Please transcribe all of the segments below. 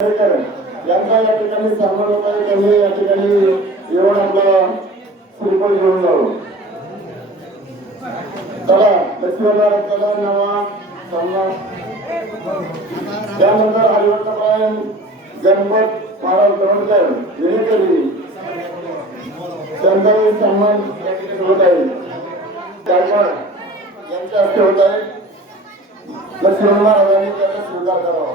यांचा या ठिकाणी सन्मान होता आहे त्यांनी या ठिकाणी येऊन आपला श्रीफळ घेऊन जाऊ चला लक्ष्मीनारायण चला नवा सन्मान. त्यानंतर हरिवंतरायण गणपत महाराज दवणकर विनेकरी त्यांचाही सन्मान या ठिकाणी होत आहे. गायकवाड यांच्या हस्ते होत आहे. लक्ष्मी महाराजांनी त्याचा स्वीकार करावा.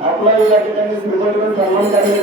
आपला या ठिकाणी श्रीपतीवर सन्मान करण्यात